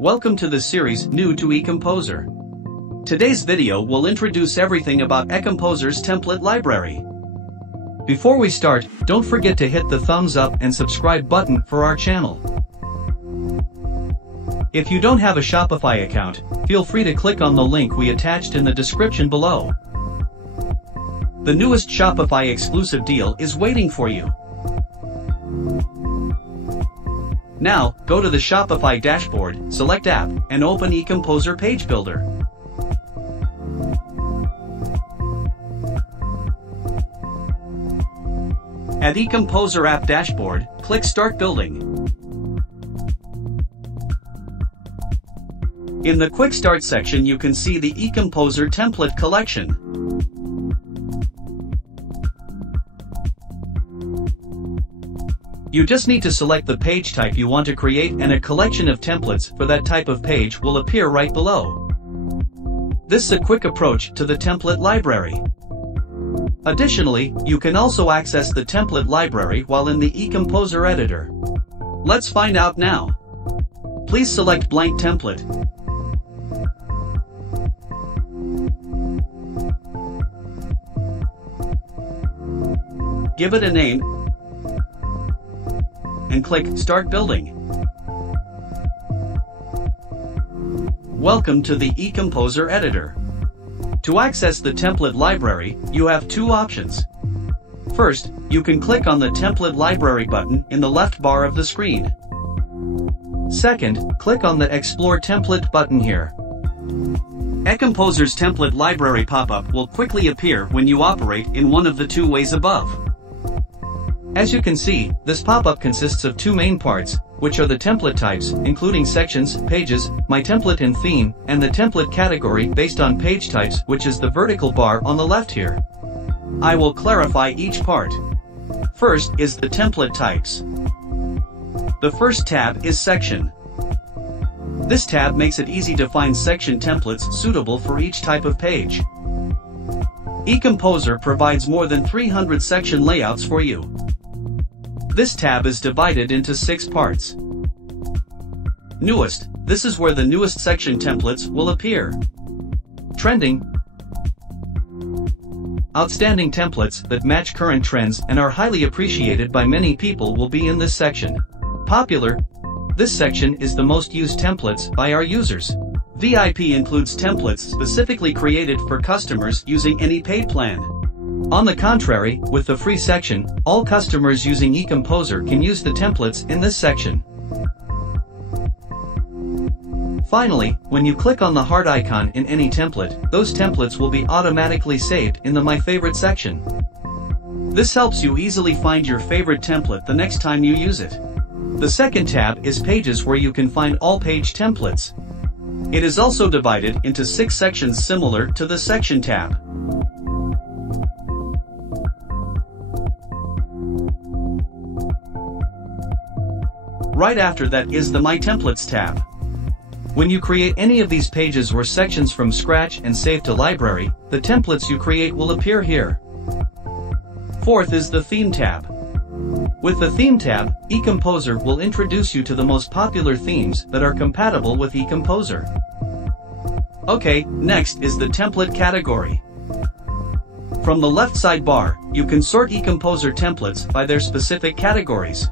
Welcome to the series New to eComposer. Today's video will introduce everything about eComposer's template library. Before we start, don't forget to hit the thumbs up and subscribe button for our channel. If you don't have a Shopify account, feel free to click on the link we attached in the description below. The newest Shopify exclusive deal is waiting for you. Now, go to the Shopify dashboard, select App, and open eComposer Page Builder. At eComposer App Dashboard, click Start Building. In the Quick Start section you can see the eComposer Template Collection. You just need to select the page type you want to create and a collection of templates for that type of page will appear right below. This is a quick approach to the template library. Additionally, you can also access the template library while in the eComposer editor. Let's find out now. Please select Blank Template. Give it a name and click Start Building. Welcome to the eComposer editor. To access the template library, you have two options. First, you can click on the Template Library button in the left bar of the screen. Second, click on the Explore Template button here. eComposer's template library pop-up will quickly appear when you operate in one of the two ways above. As you can see, this pop-up consists of two main parts, which are the template types, including sections, pages, my template and theme, and the template category based on page types, which is the vertical bar on the left here. I will clarify each part. First is the template types. The first tab is Section. This tab makes it easy to find section templates suitable for each type of page. eComposer provides more than 300 section layouts for you. This tab is divided into 6 parts. Newest, this is where the newest section templates will appear. Trending, outstanding templates that match current trends and are highly appreciated by many people will be in this section. Popular, this section is the most used templates by our users. VIP includes templates specifically created for customers using any paid plan. On the contrary, with the free section, all customers using eComposer can use the templates in this section. Finally, when you click on the heart icon in any template, those templates will be automatically saved in the My Favorite section. This helps you easily find your favorite template the next time you use it. The second tab is Pages, where you can find all page templates. It is also divided into 6 sections similar to the Section tab. Right after that is the My Templates tab. When you create any of these pages or sections from scratch and save to library, the templates you create will appear here. Fourth is the Theme tab. With the Theme tab, eComposer will introduce you to the most popular themes that are compatible with eComposer. Okay, next is the Template category. From the left sidebar, you can sort eComposer templates by their specific categories.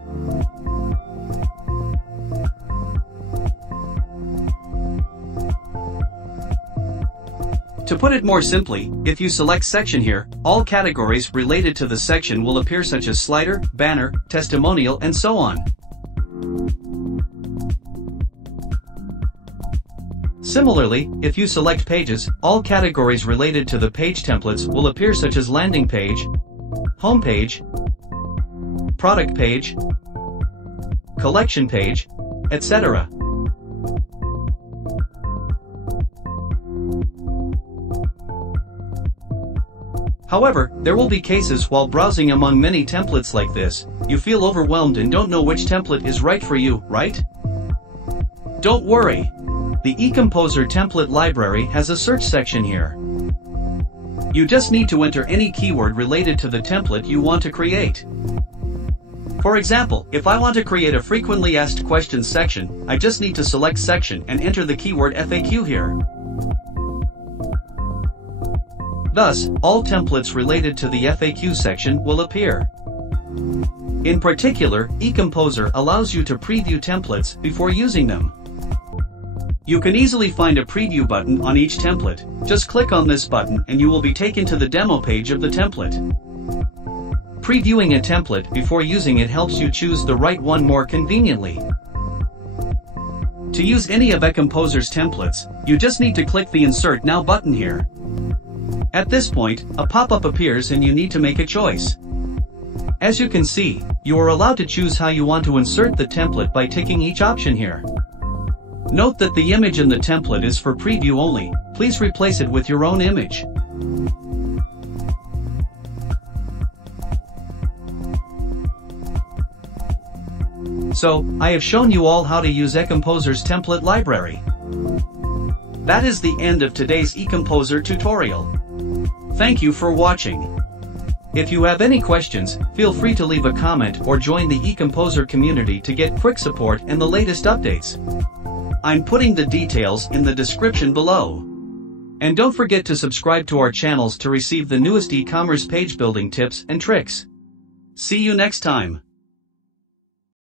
To put it more simply, if you select Section here, all categories related to the section will appear, such as slider, banner, testimonial, and so on. Similarly, if you select Pages, all categories related to the page templates will appear, such as landing page, home page, product page, collection page, etc. However, there will be cases while browsing among many templates like this, you feel overwhelmed and don't know which template is right for you, right? Don't worry. The eComposer Template Library has a search section here. You just need to enter any keyword related to the template you want to create. For example, if I want to create a frequently asked questions section, I just need to select section and enter the keyword FAQ here. Thus, all templates related to the FAQ section will appear. In particular, eComposer allows you to preview templates before using them. You can easily find a preview button on each template. Just click on this button and you will be taken to the demo page of the template. Previewing a template before using it helps you choose the right one more conveniently. To use any of eComposer's templates, you just need to click the Insert Now button here. At this point, a pop-up appears and you need to make a choice. As you can see, you are allowed to choose how you want to insert the template by ticking each option here. Note that the image in the template is for preview only. Please replace it with your own image. So, I have shown you all how to use eComposer's template library. That is the end of today's eComposer tutorial. Thank you for watching. If you have any questions, feel free to leave a comment or join the eComposer community to get quick support and the latest updates. I'm putting the details in the description below. And don't forget to subscribe to our channels to receive the newest e-commerce page building tips and tricks. See you next time.